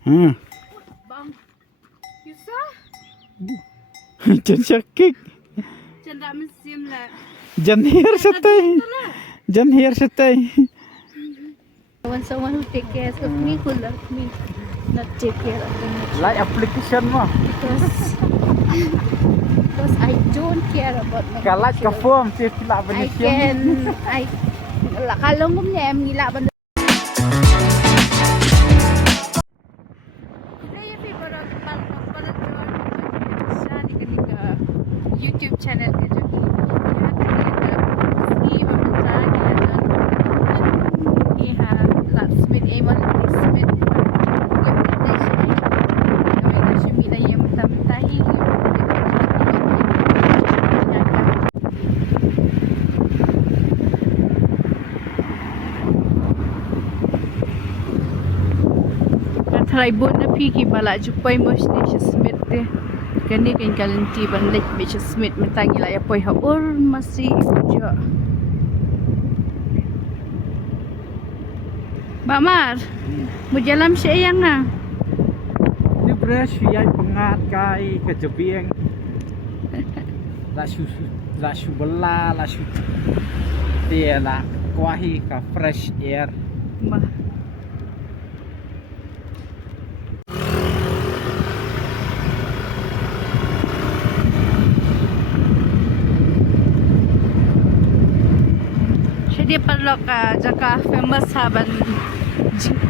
Bang. You saw? Jan sakit. Jan tak mesim lah. Jan here satay. Jan here satay. When someone who take care of me who love me, not take care of me. Like application mah. Because I don't care about my Kalat ka form ti pila I benisian. kalau ngom ni em ngila ban YouTube channel ke jo Smith Amon Smith Traibon na piki bala jupai mos ni Smith de kani kan kalanti ban lek be Smith metangi la ya poi ha or masih jo Bamar mujalam syayang na Ni brush yai pengat kai ke jebieng. La shu bala la shu dia la kuahi ka fresh air. mah dia perlu ka jaka famous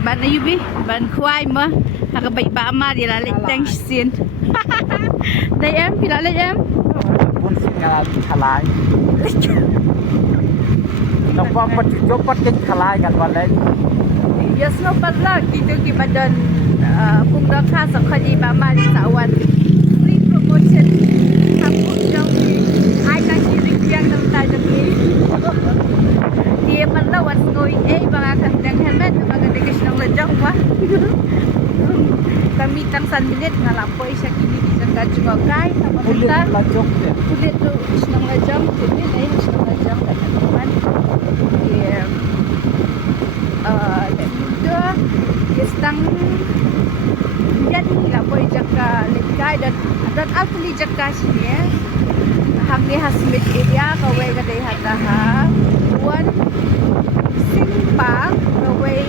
ban ayubi ban kuai mah hak bai ba ma dia la lek tang sin dai em pila lek em Pun singal khalai. Nampak pat ke khalai kan balai. yes no perlu gitu ki badan pung dak kha sak khadi ba ma di sawan free promotion kampung jauh ni ai ka kiri yang nam ta jami dia perlu was ngoi banga kan dang helmet banga dekish nang lejang wah kami tang san minit ngalapoi siya kini di jaga juga kai sama kita Lajok dia. ulit tu isnang lejang jadi dai isnang lejang kan teman dia dan juga dia stang jadi lapoi jaga lekai dan asli jaga sini hang ni Smith area kawai kadai hataha one simpang kawai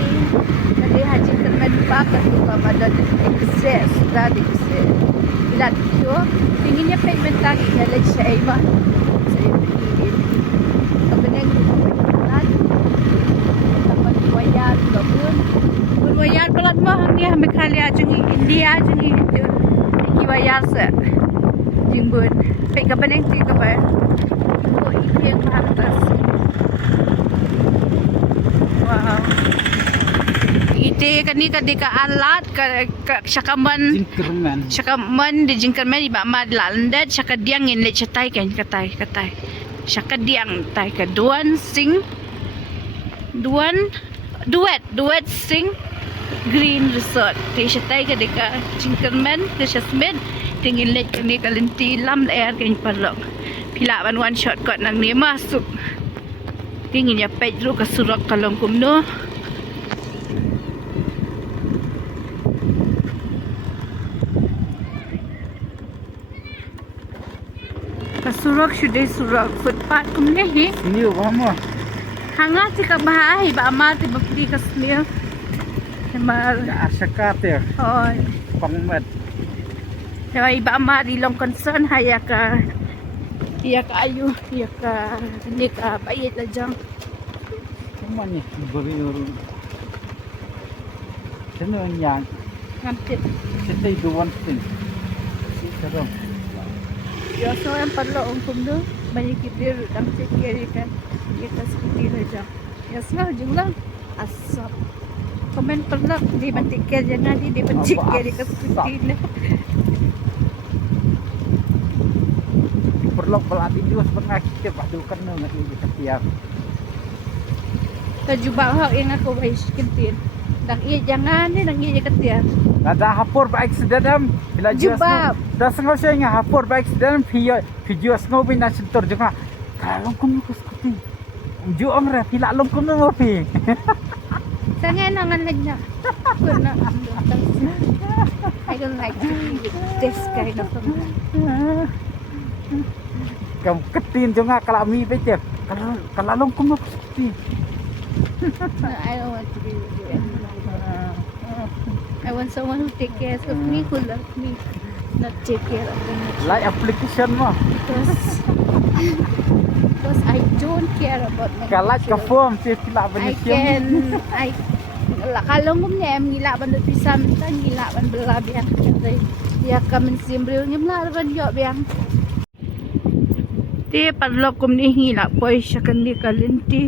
kadai haji termen pak ketua badan ekses sudah dikse bila tu inginnya payment lagi dari saya mah saya pergi kebening bukan tempat wayar gabun wayar pelat mah ni hame kali ajungi India ajungi itu ki wayar se jingbun pe kebening ti kebai ko ikeng atas wow ite kani kadika alat ka syakaman di jingkerman iba ma landet syakadiang in le chatai kan katai syakadiang tai ka duan duet sing green resort ti chatai kadika jingkerman ke Smith tingin le kani kalinti lam air kan parok pila ban one shot kot nang ni masuk tingin ya pej ru ka surak kalong kumno Surak sudah surak footpath kumne hi Ini apa hanga ti ka bahay ba ama ti bakli ka smil mar asakat ya hoy pangmet Kaya iba ama di long concern haya ka ayu ya ka ni ka bayit la jang semuanya beri kena yang ngampit kita do one thing sekarang ya so yang perlu ungkum do banyak kitir dang cekiri kan kita seperti la jang ya sah jumlah asap komen pernah di bantik ke jangan di bantik ke di seperti ni perlu pelatih juga setengah kita padu kena nak ini setiap Tajuba hak yang aku wais kintin. Dak iya jangan ni nang iya ketiar. Ada hapur ba accident bila jubab. Dah sengaja saya ngah hapur ba accident video sengaja bina sentor juga. Kalau kau nak skuti. Juang re pila long kau mau pi. Sangai nangan lagi. Pernah. don't like to be with this kind of a man. Kam ketin jonga kala mi becet. Kala long kum seperti. No, I don't want to be with you anymore. I want someone who take care of me, who love me, not take care of me. Like application mah. Because I don't care about my Kalat ka children. form ti pila I benisiam. Kalau ngumnya ngila ban pisam tan ngila ban bela biang kata dia kamen simbril ngimla ban yo biang ti padlok kum ni ngila poi syakan di kalinti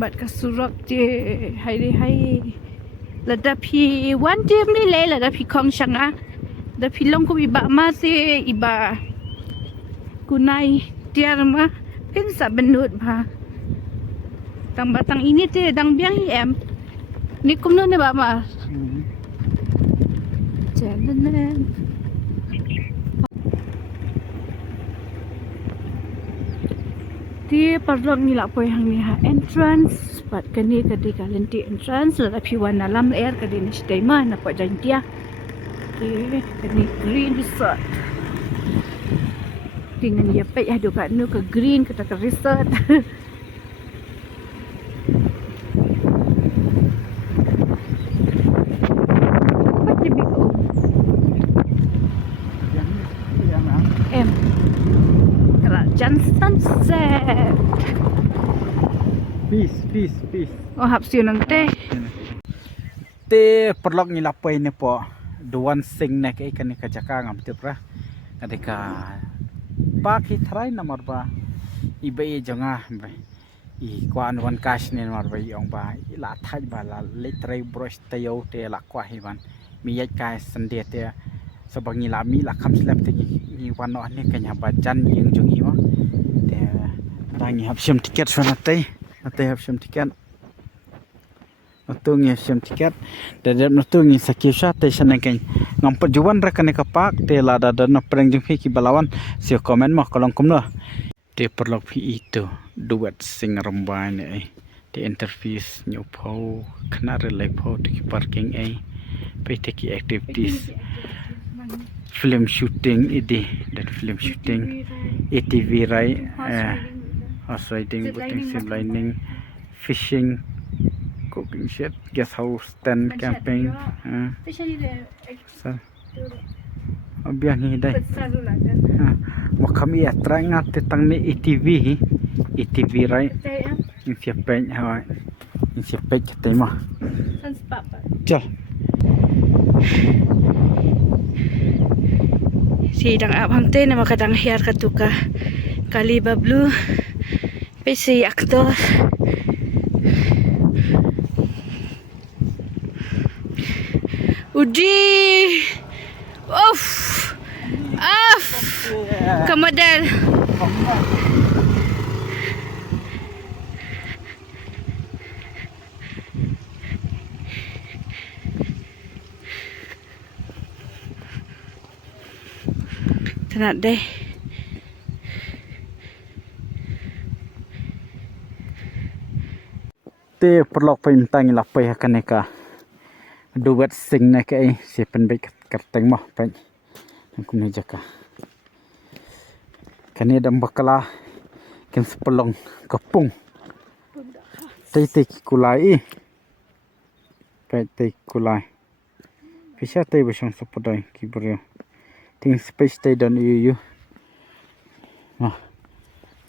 bat kasurok ti hai lada phi wan tim ni le lada phi khong changa da phi long kum iba ma si iba kunai tiar ma pin sa benut ba tang batang ini te dang biang hi em ni kum no ne ba ma jalan ti parlok ni la poi hang ni ha entrance pat kani kadi kalenti entrance la phi wan alam air kadi ni stay ma na pa jantia ti kani green resort dengan dia pe adu kat nu ke green kata ke resort em Kerajaan sunset Peace. oh hap siu nang teh Te perlok ni lapai ne po duan sing ne ke kan ka jaka ngam te pra kadika pak hi thrai namar ba ibe jonga ba I kwan wan cash ne mar ba yong ba la thaj ba la le trai brush te yo te la kwa hi ban mi yai kai sande te sabang ni la mi la kham slap te ni wan no ne kanya ba jan yeng jong I ma te rangi hap sim tiket sona te hap sim tiket Natungi sim tiket dan natungi sakisha te sanengken ngam perjuan rakane kapak te lada dan preng jung ki balawan si komen mah kolong kumno te perlok pi itu duet sing rombai ne te interface nyu phau khna relay phau te parking pe te ki activities film shooting idi that film shooting ATV ride horse riding boating zip lining fishing cooking shed guest house tent camping biang hi dai mo kami atra ngat te tang ni ATV right in siapeng ha in siapeng te ma chal si dang abang te na makadang hiar katuka kali bablu pe si aktor Uji Kemudian Tenat deh te perlok pintang lapai hakaneka duet sing na kai si penbek kerteng mah pen kum ne jaka kani dam bakala ken sepelong kepung te kulai te kulai pisha te besong sepodai kibrio ting space te dan yu mah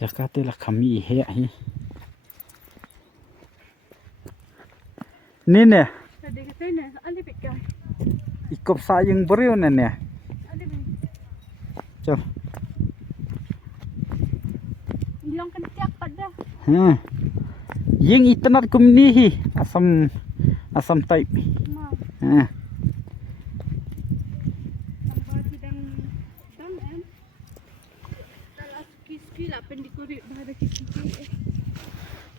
jaka te la kami he hi ni ne ikop sayang beriu nene. Coba. Bilang kan tiap pada. Yang internet kumnihi asam type.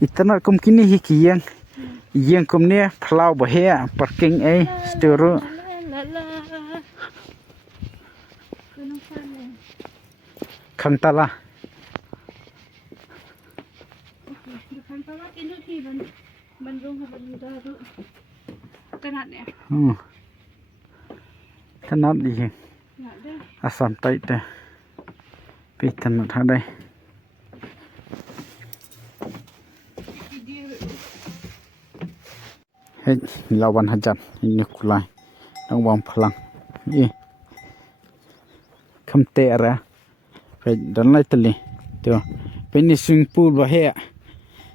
Internet kum kini hikiyang. Yang kumne plau bahaya parking sturu. Kantala. Kantala ini ki bandung baru. Kana นาดเนี่ย ถนัดดี อยากได้ อาสามไตแต่ปีถนัดหาได้ เฮ้ยลาวันหัจันนี่กุลายต้องวางพลังนี่คำเตะอะไรไปดันไล่ตะลีเดี๋ยวเป็นนี่สวิงพูลบ่เฮะ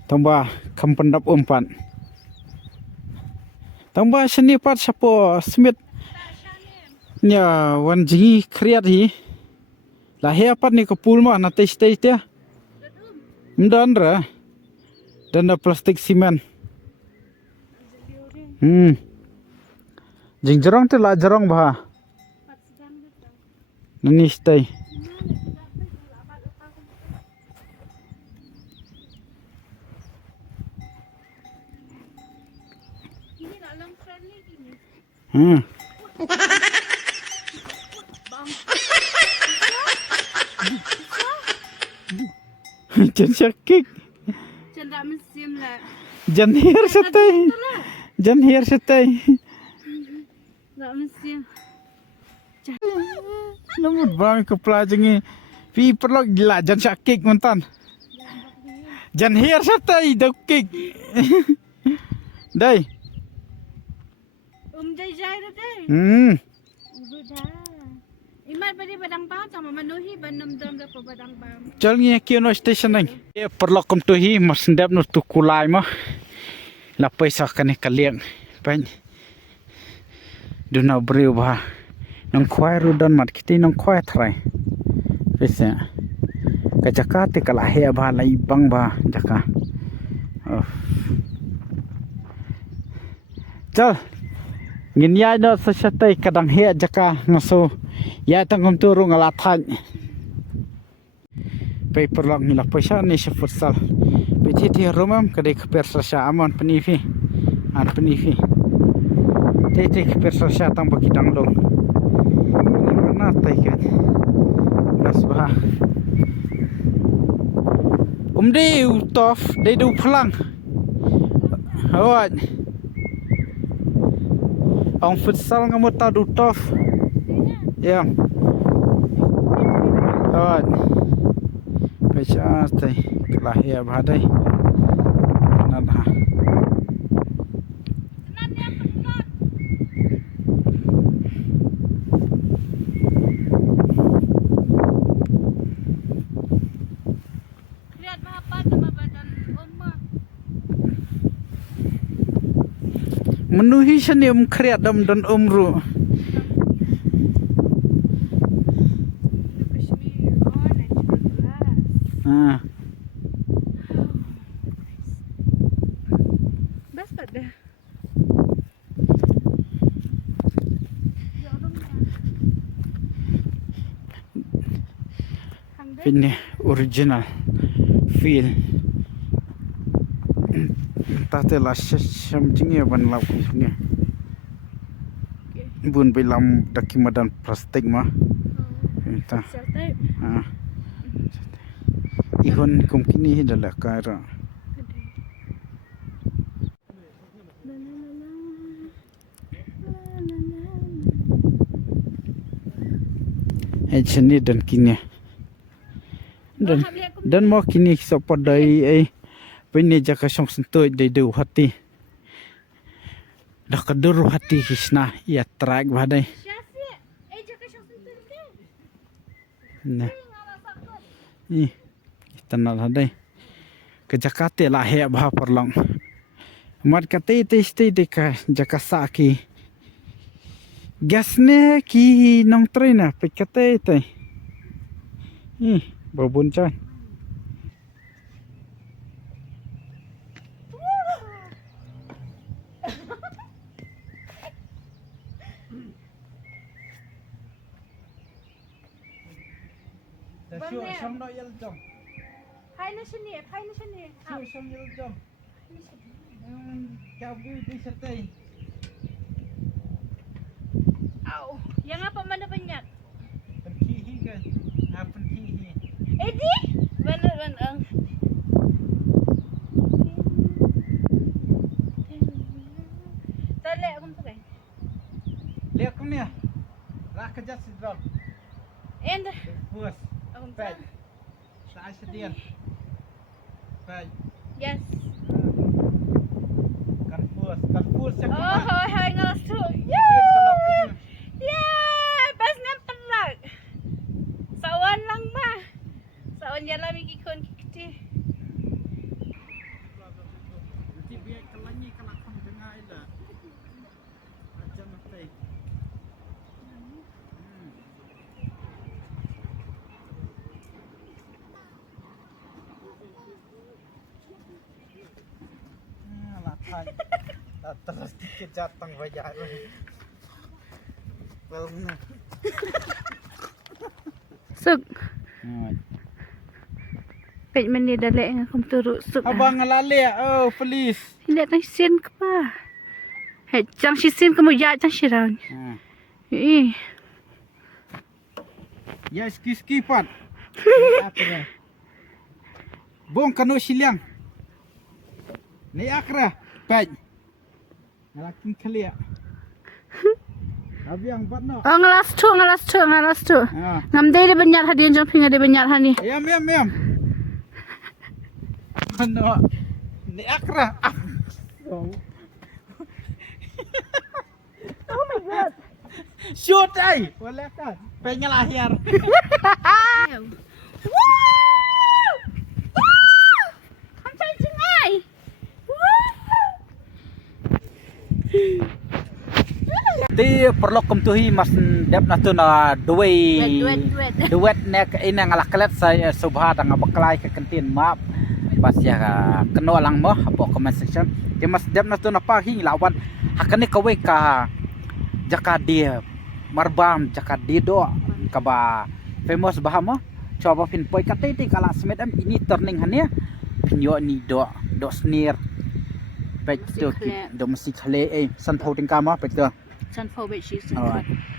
ต้องว่าคำปันดับปันต้องว่าชนิดปัดชปอสมิธเนี่ยวันจีเครียดฮีลาเฮะปัดนี่ก็พูลมานาเตสเตสเตะมันดันเหรอดันพลาสติกซีเมนต์jing jarang tu lah jarang bah. Nani stay. Ini nak long friendly gini. Jan sakit. Jan tak mesim lah. Jan here stay. Jan here stay. Tak mesim. Namun bang kepala jengi. Pi perlu gila jan sakit ngontan. Jan here stay dokik. Dai. Jai-jai dah dai. Sudah. Imat beri badang pam sama menuhi banam dam dapat badang pam. Chal ngi kiono station nang. Ye perlu kom tu hi masndap no tu kulai ma. La paisa kane kaliang. Pen. Duna briu ba. Nang khwai rudan mat kiti nang khwai thrai. Pese. Ka jakate kala he ba lai bang ba jaka. Chal. Ngin yai no sa satai kadang he jaka ngaso. Ya tangom turung ala than. Pai perlok ni la paisa ni se futsal. Piti romam kadai khaper sa amon penifi. An penifi. Tete khaper sa tang bakidang long. Mana tai kan. Gas bah. Umde utof dai du phalang. Hawat. Ong futsal ngamot ta du tof. Ya. Hawat. Paisa tai lahir badai. Nada. Lihat apa nama badan Oma. Menuhi seni kriat dam dan umru. Bas pada. Ini original feel. Tate la something ban lau ni. Bunไปลำ daki madan plastik mah. Ta. Ihon kum kini dala kara. Chani dan kini. Dan mau kini sapa dai ai. Pini jaka song sentoi dai du hati. Dah kadur hati kisna ya track badai. Nah. Ih. Tanal hadai. Ke Jakarta lah he bah perlong. Mat kate testi deka Jakarta ki. Gasne ki nong traina pe kate tai. Ih, babun chan. Sham no yel jam. Hai na sini. Sham yel jam. Kabu di setai. Au. Yang apa mana banyak? Penkihi kan. Penkihi. Edi? Benar. Tale aku pakai. Lihat kau ni. Rak kerja sidron. And Bus. Pej. Saya sedian. Pej. yes. Kan bus cak Oh, hai ngalas tu. Yeah, bas nampak lah. Sawan lang mah. Sawan jalan miki kon kiti. Nanti biar kelanyi kena kon tengah ida. Aja mati. Latai. Terus dikit jatang bayar. Belum. Suk. Pej meni dalek ngah kum turut suk. Abang ngalale oh please. Tidak nang sin ke pa. Hei, jang si sin kamu ya jang si raun. Eh. Ya ski pat. Bong kanu siliang. Ni akra pej. Ngalakin khalia. Abi yang bat no. Oh ngalas tu. Ha. Ngam de banyak hadian jong pinga de banyak hani. Yam. Ano? Ni akra. Oh my god. Shoot ay. Wala ka. Pengen lahir. Kan cai cengai. Ti perlu kumtuhi mas dep na tu na duet nek ina ngalah kelet saya subha dang baklai ke kentin map bas ya keno lang mo apo comment section ti mas dep na tu na pa hing lawan hakane kawe ka jaka dia marbam jaka dia do ka ba famous bah mo coba pin poi kate ti kala smet am ini turning hanya pinyo ni do snir pek tu do musik khale san phau ting ka mo pek tu San phau bet shi.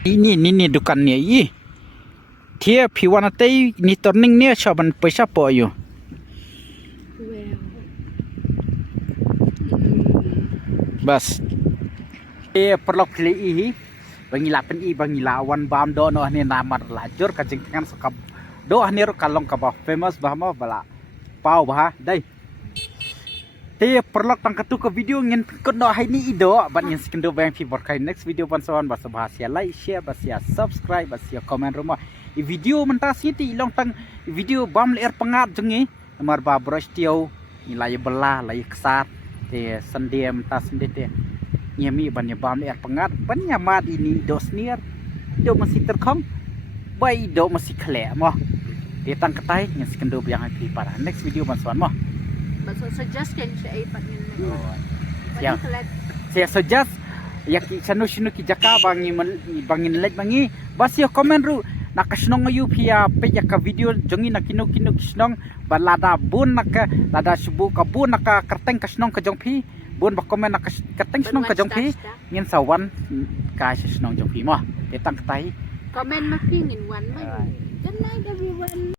Ini dukannya i. Dia piwana tei ni turning ni coban paisa po yo. Bas. Perlu pilih i. Bangi lapen i bangi lawan bam do no ni namar lajur kajing kan sokap. Do ni ro kalong ka ba famous bah ma bala. Pau bah dai. Te perlu tang katu ke video ngin kono hai ni ido ban ngin sekendo bang fi berkai next video pan sawan bas bahasa like share bas ya subscribe bas ya komen rumah i video mentas ti long tang video bam ler pengat jengi mar ba brush tiau ni lai belah lai kesat te sendie mentas sendie te nyemi ban ya bam ler pengat ban nyamat ini do snier do masih terkong bai do masih khle mo te tang katai ngin sekendo bang fi para next video pan sawan mo. But so suggest kan siya ay pagin na. Yang saya suggest ya ki chanu ki jaka bangin let bangi bas yo comment ru nakasnong yu pia pe ya ka video jongi nakino kisnong balada bun naka lada subu ka bun naka kerteng kasnong ka jongpi bun ba comment naka kerteng snong ka jongpi ngin sawan ka snong jongpi mo tetang tai comment mapingin one man. Good night everyone.